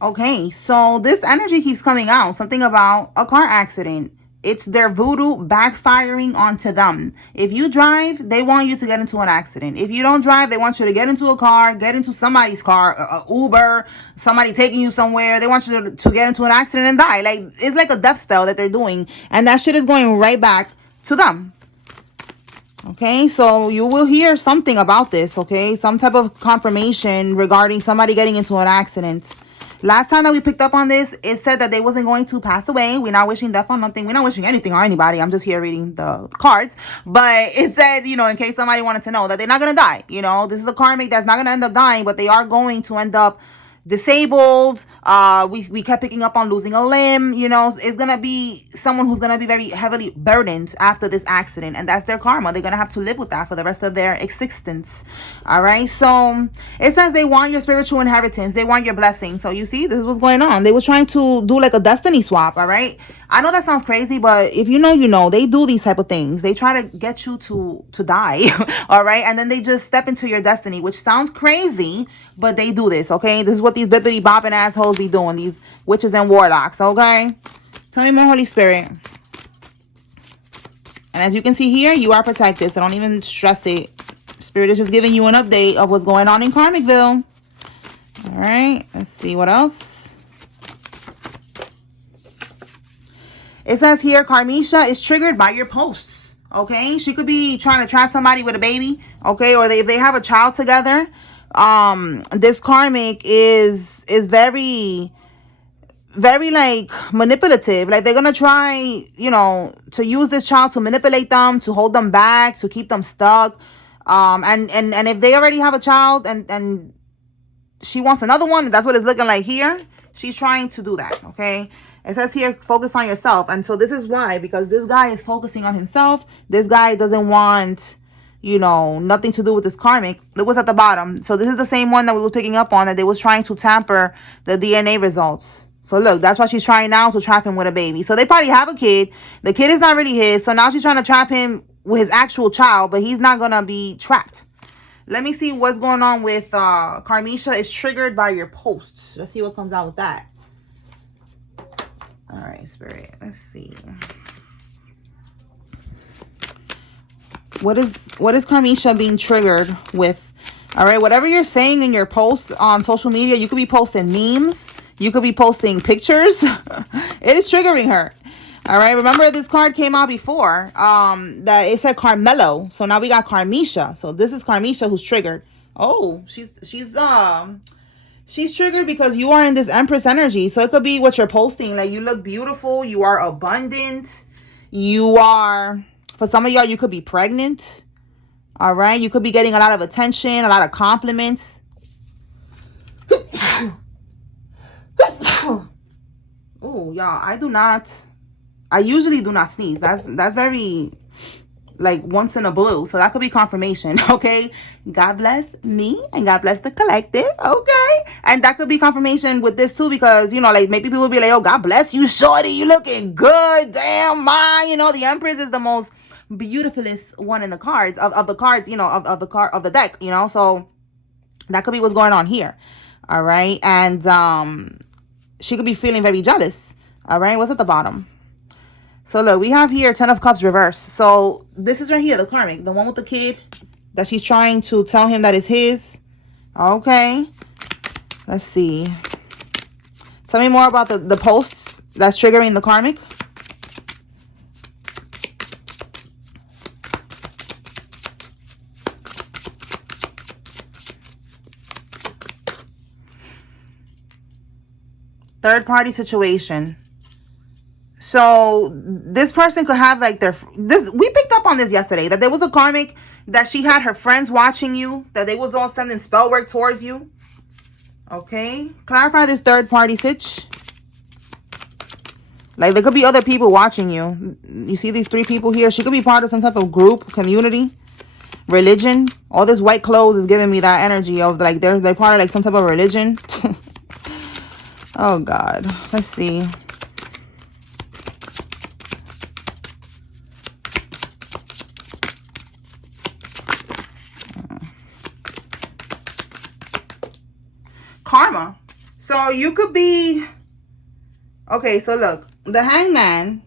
Okay, so this energy keeps coming out. Something about a car accident. It's their voodoo backfiring onto them. If you drive, they want you to get into an accident. If you don't drive, they want you to get into a car, get into somebody's car, Uber, somebody taking you somewhere. They want you to get into an accident and die. Like, it's like a death spell that they're doing. And that shit is going right back to them. Okay, so you will hear something about this, okay? Some type of confirmation regarding somebody getting into an accident. Last time that we picked up on this, it said that they wasn't going to pass away. We're not wishing death on nothing. We're not wishing anything on anybody. I'm just here reading the cards. But it said, you know, in case somebody wanted to know, that they're not going to die. You know, this is a karmic that's not going to end up dying, but they are going to end up disabled. We kept picking up on losing a limb. You know, it's gonna be someone who's gonna be very heavily burdened after this accident, and that's their karma. They're gonna have to live with that for the rest of their existence. All right, so it says they want your spiritual inheritance, they want your blessing. So you see, this is what's going on. They were trying to do like a destiny swap. All right, I know that sounds crazy, but if you know, you know, they do these type of things. They try to get you to die. All right, and then they just step into your destiny, which sounds crazy, but they do this. Okay, this is what these bippity bopping assholes be doing, these witches and warlocks. Okay, tell me more, Holy Spirit. And as you can see here, you are protected, so don't even stress it. Spirit is just giving you an update of what's going on in Karmicville. All right, let's see what else. It says here, Karmisha is triggered by your posts. Okay, she could be trying to trap somebody with a baby. Okay, or if they have a child together. This karmic is very like manipulative. Like, they're gonna try, you know, to use this child to manipulate them, to hold them back, to keep them stuck. And if they already have a child and she wants another one, that's what it's looking like here. She's trying to do that. Okay, it says here, focus on yourself. And so this is why, because this guy is focusing on himself. This guy doesn't want, you know, nothing to do with this karmic. It was at the bottom. So this is the same one that we were picking up on, that they was trying to tamper the DNA results. So look, that's why she's trying now to trap him with a baby. So they probably have a kid. The kid is not really his. So now she's trying to trap him with his actual child, but he's not going to be trapped. Let me see what's going on with Karmisha is triggered by your posts. Let's see what comes out with that. All right, Spirit. Let's see. What is Karmisha being triggered with? All right, whatever you're saying in your posts on social media, you could be posting memes. You could be posting pictures. It is triggering her. All right, remember this card came out before that it said Carmelo. So now we got Karmisha. So this is Karmisha who's triggered. Oh, she's triggered because you are in this Empress energy. So it could be what you're posting. Like, you look beautiful. You are abundant. You are, for some of y'all, you could be pregnant. All right. You could be getting a lot of attention, a lot of compliments. Oh, y'all, I usually do not sneeze. That's very, like, once in a blue. So that could be confirmation. Okay. God bless me and God bless the collective. Okay. And that could be confirmation with this too, because, you know, like, maybe people will be like, oh, God bless you, shorty. You looking good. Damn, ma. You know, the Empress is the most beautifulest one in the cards of the cards, you know, of the deck, you know. So that could be what's going on here. All right. And she could be feeling very jealous. All right. What's at the bottom? So look, we have here 10 of Cups reversed. So this is right here, the karmic, the one with the kid that she's trying to tell him that is his. Okay. Let's see. Tell me more about the posts that's triggering the karmic. Third party situation. So this person could have like we picked up on this yesterday, that there was a karmic that she had her friends watching you, that they was all sending spell work towards you. Okay. Clarify this third party sitch. Like, there could be other people watching you. You see these 3 people here? She could be part of some type of group, community, religion. All this white clothes is giving me that energy of like they're part of like some type of religion. Oh God. Let's see. Karma. So you could be, okay, so look, the hangman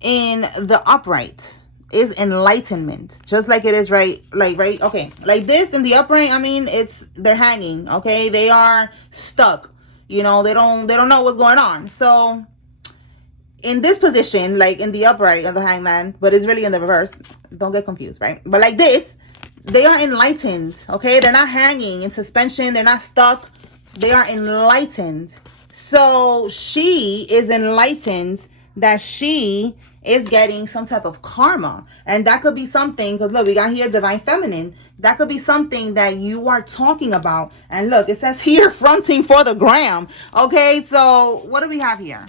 in the upright is enlightenment, just like it is right, like right, okay, like this in the upright, I mean, they're hanging, okay, they are stuck, you know, they don't know what's going on. So in this position, like in the upright of the hangman, but it's really in the reverse, don't get confused, right? But like this, they are enlightened, okay? They're not hanging in suspension, they're not stuck, they are enlightened. So she is enlightened that she is getting some type of karma. And that could be something, because look, we got here divine feminine. That could be something that you are talking about. And look, it says here fronting for the gram. Okay, so what do we have here?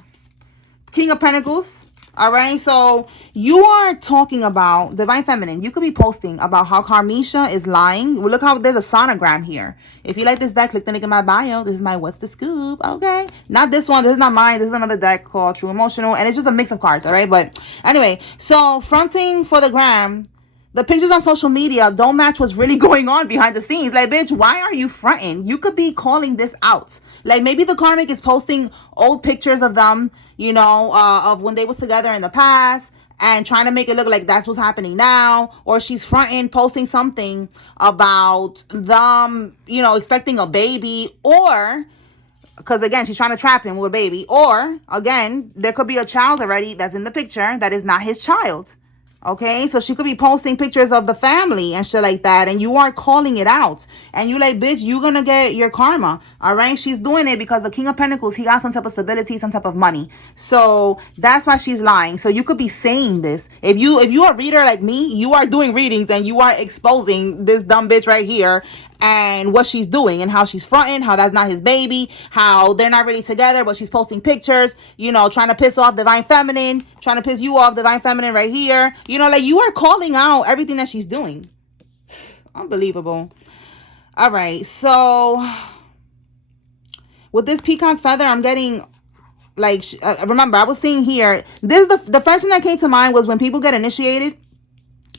King of Pentacles. All right, so you are talking about divine feminine. You could be posting about how Karmisha is lying. Well, look how there's a sonogram here. If you like this deck, click the link in my bio. This is my What's the Scoop, okay? Not this one. This is not mine. This is another deck called True Emotional, and it's just a mix of cards, all right? But anyway, so fronting for the gram. The pictures on social media don't match what's really going on behind the scenes. Like, bitch, why are you fronting? You could be calling this out. Like, maybe the karmic is posting old pictures of them, you know, of when they was together in the past and trying to make it look like that's what's happening now. Or she's fronting, posting something about them, you know, expecting a baby, or because again, she's trying to trap him with a baby. Or again, there could be a child already that's in the picture that is not his child. Okay, so she could be posting pictures of the family and shit like that, and you are calling it out, and you like, bitch, you gonna get your karma. All right, she's doing it because the King of Pentacles, he got some type of stability, some type of money, so that's why she's lying. So you could be saying this. If you are a reader like me, you are doing readings and you are exposing this dumb bitch right here and what she's doing and how she's fronting, how that's not his baby, how they're not really together, but she's posting pictures, you know, trying to piss off divine feminine, trying to piss you off divine feminine right here. You know, like, you are calling out everything that she's doing. Unbelievable. All right, so with this peacock feather, I'm getting, like, remember, I was seeing here, this is the first thing that came to mind was when people get initiated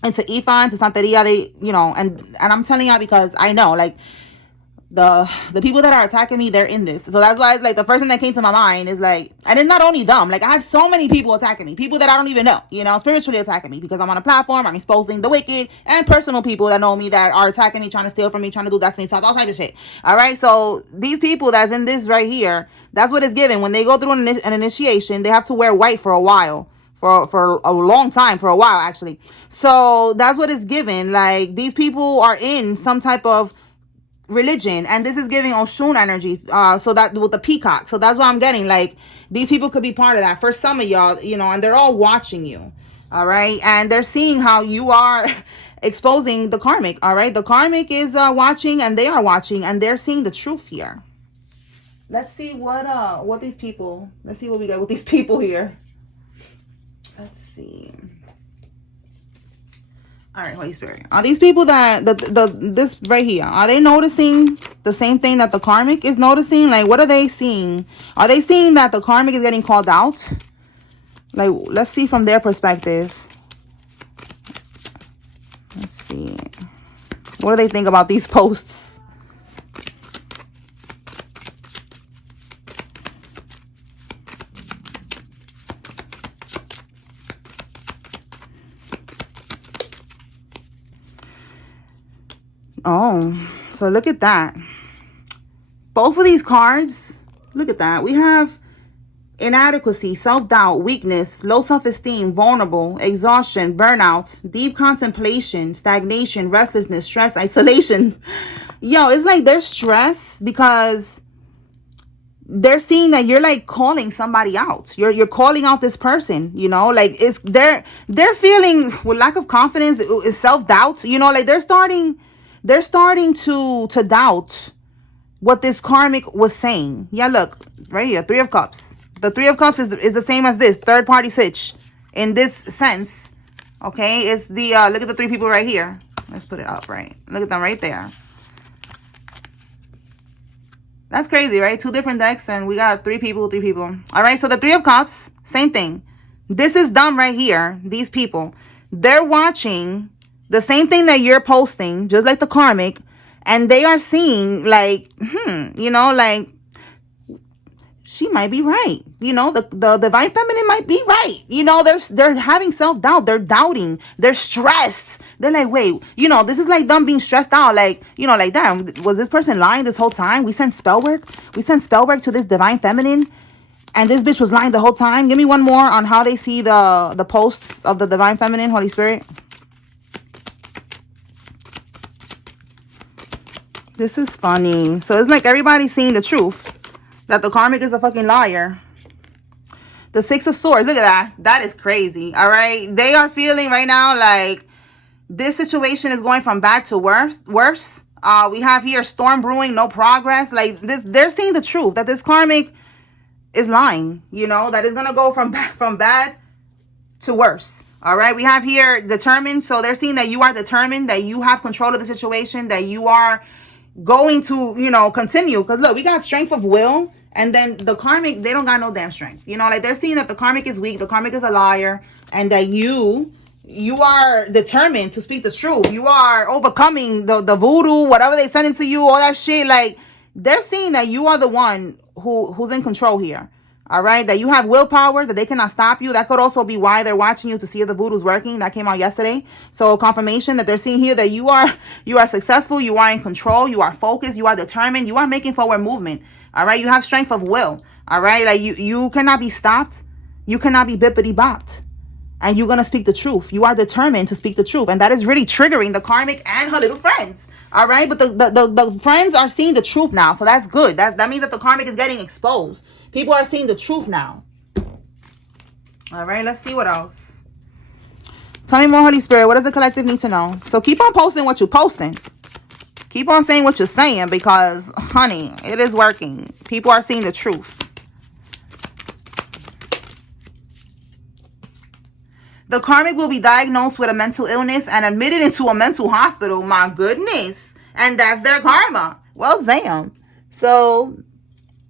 into Ifa, into Santeria, they, you know, and I'm telling y'all because I know, like, the people that are attacking me, they're in this. So that's why it's like the first thing that came to my mind is like, and it's not only them, like, I have so many people attacking me, people that I don't even know, you know, spiritually attacking me because I'm on a platform, I'm exposing the wicked, and personal people that know me that are attacking me, trying to steal from me, trying to do destiny stuff, all types of shit. All right, so these people that's in this right here, that's what it's given. When they go through an initiation, they have to wear white for a while. For a long time, for a while actually. So that's what it's given. Like, these people are in some type of religion, and this is giving Oshun energies, so that with the peacock. So that's what I'm getting, like, these people could be part of that for some of y'all, you know, and they're all watching you, all right, and they're seeing how you are exposing the karmic. All right, the karmic is watching, and they are watching, and they're seeing the truth here. Let's see what these people, let's see what we got with these people here. Let's see. All right, Holy Spirit. Are these people that this right here, are they noticing the same thing that the karmic is noticing? Like, what are they seeing? Are they seeing that the karmic is getting called out? Like, let's see from their perspective. Let's see. What do they think about these posts? Oh, so look at that. Both of these cards, look at that. We have inadequacy, self-doubt, weakness, low self-esteem, vulnerable, exhaustion, burnout, deep contemplation, stagnation, restlessness, stress, isolation. Yo, it's like they're stressed because they're seeing that you're like calling somebody out. You're calling out this person, you know, like it's they're feeling with lack of confidence, self-doubt, you know, like they're starting to doubt what this karmic was saying. Yeah, look, right here, Three of Cups. The Three of Cups is the same as this, third party sitch in this sense. Okay, it's the, look at the three people right here. Let's put it up, right? Look at them right there. That's crazy, right? Two different decks and we got three people. All right, so the Three of Cups, same thing. This is them right here, these people. They're watching the same thing that you're posting, just like the karmic, and they are seeing like, You know, like, she might be right. You know, the divine feminine might be right. You know, they're having self-doubt. They're doubting. They're stressed. They're like, wait, you know, this is like them being stressed out. Like, you know, like, damn, was this person lying this whole time? We sent spell work. We sent spell work to this divine feminine, and this bitch was lying the whole time. Give me one more on how they see the posts of the divine feminine, Holy Spirit. This is funny. So it's like everybody's seeing the truth. That the karmic is a fucking liar. The Six of Swords. Look at that. That is crazy. All right. They are feeling right now like this situation is going from bad to worse. We have here storm brewing, no progress. Like this, they're seeing the truth that this karmic is lying. You know, that is going to go from bad to worse. All right. We have here determined. So they're seeing that you are determined, that you have control of the situation, that you are going to, you know, continue. Because look, we got strength of will. And then the karmic, they don't got no damn strength. You know, like they're seeing that the karmic is weak. The karmic is a liar. And that you are determined to speak the truth. You are overcoming the voodoo, whatever they send into you, all that shit. Like, they're seeing that you are the one who's in control here. All right, that you have willpower, that they cannot stop you. That could also be why they're watching you to see if the voodoo's working. That came out yesterday. So confirmation that they're seeing here that you are successful, you are in control, you are focused, you are determined, you are making forward movement. All right, you have strength of will. All right, like you cannot be stopped. You cannot be bippity bopped. And you're going to speak the truth. You are determined to speak the truth. And that is really triggering the karmic and her little friends. All right, but the friends are seeing the truth now. So that's good. That means that the karmic is getting exposed. People are seeing the truth now. All right, let's see what else. Tell me more, Holy Spirit. What does the collective need to know? So keep on posting what you're posting. Keep on saying what you're saying because, honey, it is working. People are seeing the truth. The karmic will be diagnosed with a mental illness and admitted into a mental hospital. My goodness. And that's their karma. Well, damn. So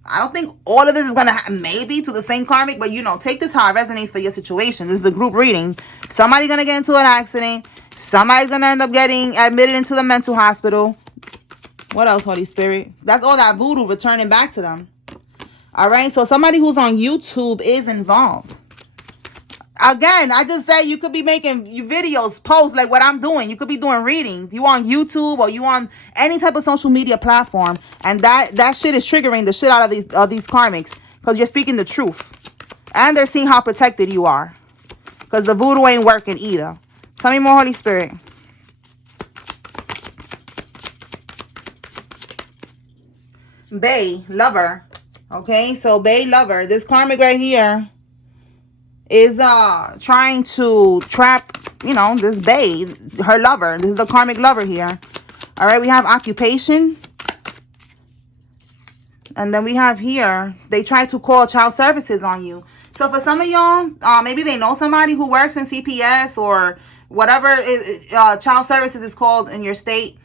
I don't think all of this is going to happen maybe to the same karmic, but, you know, take this how it resonates for your situation. This is a group reading. Somebody's going to get into an accident. Somebody's going to end up getting admitted into the mental hospital. What else, Holy Spirit? That's all that voodoo returning back to them. All right. So somebody who's on YouTube is involved. Again, I just say you could be making videos, posts like what I'm doing. You could be doing readings. You on YouTube or you on any type of social media platform. And that shit is triggering the shit out of these karmics. Because you're speaking the truth. And they're seeing how protected you are. Because the voodoo ain't working either. Tell me more, Holy Spirit. Bae, lover. Okay, so bae, lover. This karmic right here is trying to trap, you know, this bae, her lover. This is the karmic lover here. All right, we have occupation. And then we have here, they try to call child services on you. So for some of y'all, maybe they know somebody who works in CPS or whatever child services is called in your state.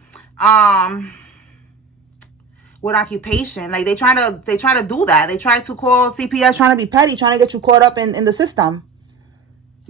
With occupation, like they try to do that. They try to call CPS, trying to be petty, trying to get you caught up in the system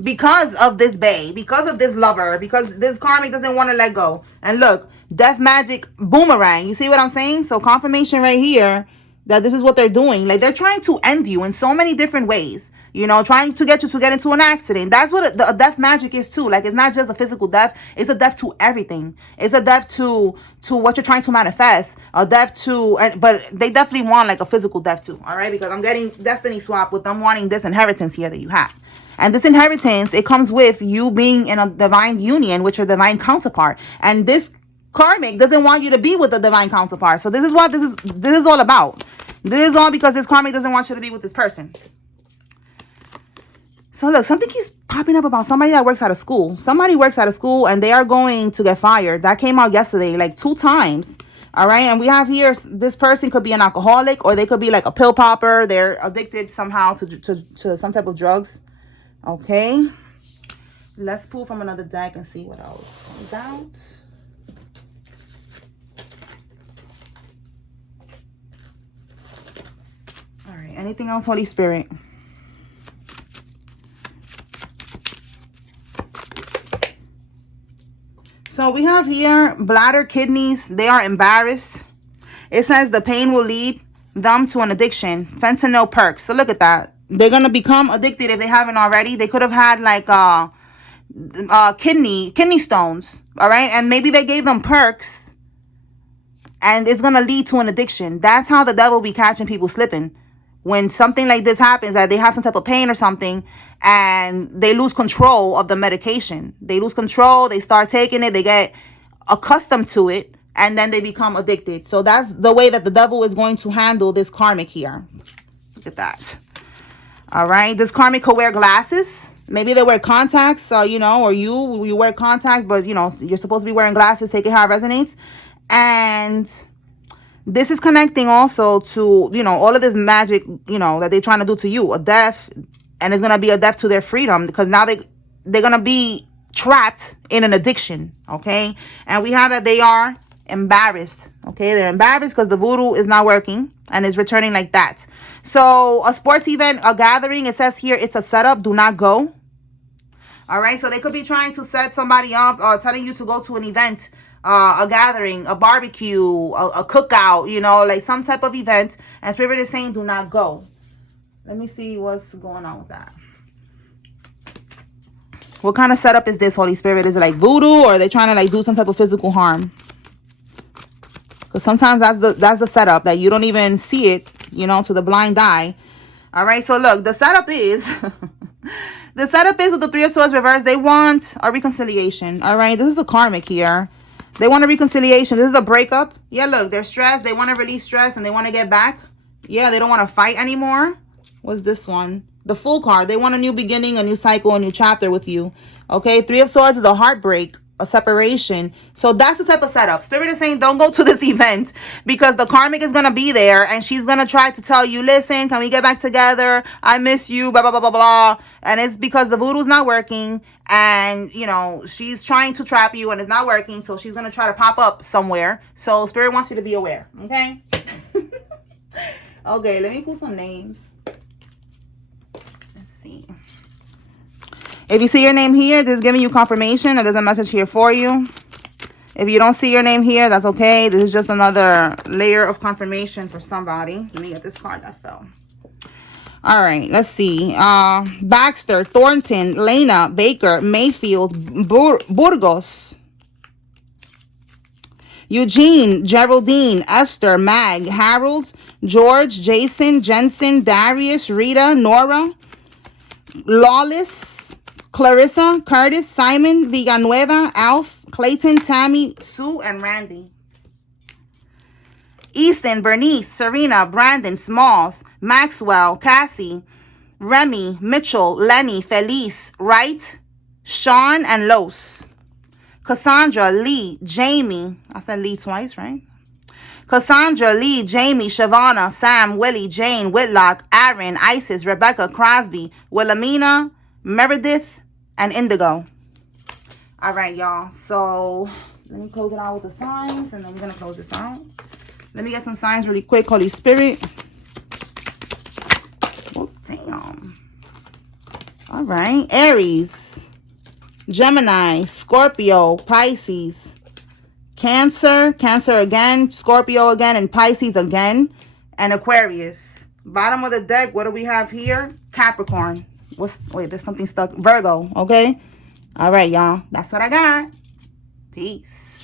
because of this bae, because of this lover, because this karmic doesn't want to let go. And look, death magic boomerang. You see what I'm saying? So confirmation right here that this is what they're doing. Like they're trying to end you in so many different ways. You know, trying to get you to get into an accident. That's what a death magic is too. Like, it's not just a physical death. It's a death to everything. It's a death to what you're trying to manifest. A death to, but they definitely want like a physical death too. All right, because I'm getting destiny swap with them wanting this inheritance here that you have. And this inheritance, it comes with you being in a divine union with your divine counterpart. And this karmic doesn't want you to be with the divine counterpart. So this is what this is all about. This is all because this karmic doesn't want you to be with this person. So look, something keeps popping up about somebody that works at a school. Somebody works at a school and they are going to get fired. That came out yesterday, like 2 times. All right. And we have here, this person could be an alcoholic or they could be like a pill popper. They're addicted somehow to some type of drugs. Okay. Let's pull from another deck and see what else comes out. All right. Anything else, Holy Spirit? So we have here bladder, kidneys. They are embarrassed. It says the pain will lead them to an addiction. Fentanyl perks. So look at that. They're going to become addicted if they haven't already. They could have had like kidney stones. All right. And maybe they gave them perks. And it's going to lead to an addiction. That's how the devil be catching people slipping. When something like this happens, that they have some type of pain or something, and they lose control of the medication. They lose control. They start taking it. They get accustomed to it. And then they become addicted. So that's the way that the devil is going to handle this karmic here. Look at that. All right. This karmic could wear glasses. Maybe they wear contacts, you know, or you wear contacts, but, you know, you're supposed to be wearing glasses. Take it how it resonates. And this is connecting also to, you know, all of this magic, you know, that they're trying to do to you. A death. And it's going to be a death to their freedom. Because now they're going to be trapped in an addiction. Okay. And we have that they are embarrassed. Okay. They're embarrassed because the voodoo is not working. And is returning like that. So a sports event, a gathering. It says here it's a setup. Do not go. All right. So they could be trying to set somebody up. Telling you to go to an event. A gathering, a barbecue, a cookout, you know, like some type of event. And Spirit is saying do not go. Let me see what's going on with that. What kind of setup is this, Holy Spirit? Is it like voodoo, or are they trying to like do some type of physical harm? Because sometimes that's the setup, that you don't even see it, you know, to the blind eye. All right, so look, the setup is the setup is with the Three of Swords reversed. They want a reconciliation. All right, this is a karmic here. They want a reconciliation. This is a breakup. Yeah, look, they're stressed. They want to release stress and they want to get back. Yeah, they don't want to fight anymore. What's this one? The Fool card. They want a new beginning, a new cycle, a new chapter with you. Okay, Three of Swords is a heartbreak, a separation. So that's the type of setup. Spirit is saying don't go to this event because the karmic is going to be there and she's going to try to tell you, listen, can we get back together? I miss you, blah, blah, blah, blah, blah. And it's because the voodoo's not working and, you know, she's trying to trap you and it's not working. So she's going to try to pop up somewhere. So Spirit wants you to be aware. Okay. Okay, let me pull some names. Let's see. If you see your name here, this is giving you confirmation that there's a message here for you. If you don't see your name here, that's okay. This is just another layer of confirmation for somebody. Let me get this card that fell. All right, let's see. Baxter, Thornton, Lena, Baker, Mayfield, Burgos, Eugene, Geraldine, Esther, Mag, Harold, George, Jason, Jensen, Darius, Rita, Nora, Lawless, Clarissa, Curtis, Simon, Villanueva, Alf, Clayton, Tammy, Sue, and Randy. Easton, Bernice, Serena, Brandon, Smalls, Maxwell, Cassie, Remy, Mitchell, Lenny, Felice, Wright, Sean, and Los. Cassandra, Lee, Jamie. I said Lee twice, right? Cassandra, Lee, Jamie, Shavana, Sam, Willie, Jane, Whitlock, Aaron, Isis, Rebecca, Crosby, Wilhelmina, Meredith, and Indigo. All right, y'all. So let me close it out with the signs, and then we're going to close this out. Let me get some signs really quick. Holy Spirit. Oh, damn. All right. Aries, Gemini, Scorpio, Pisces, Cancer, Cancer again, Scorpio again, and Pisces again, and Aquarius. Bottom of the deck, what do we have here? Capricorn. Wait, there's something stuck. Virgo, okay? All right, y'all. That's what I got. Peace.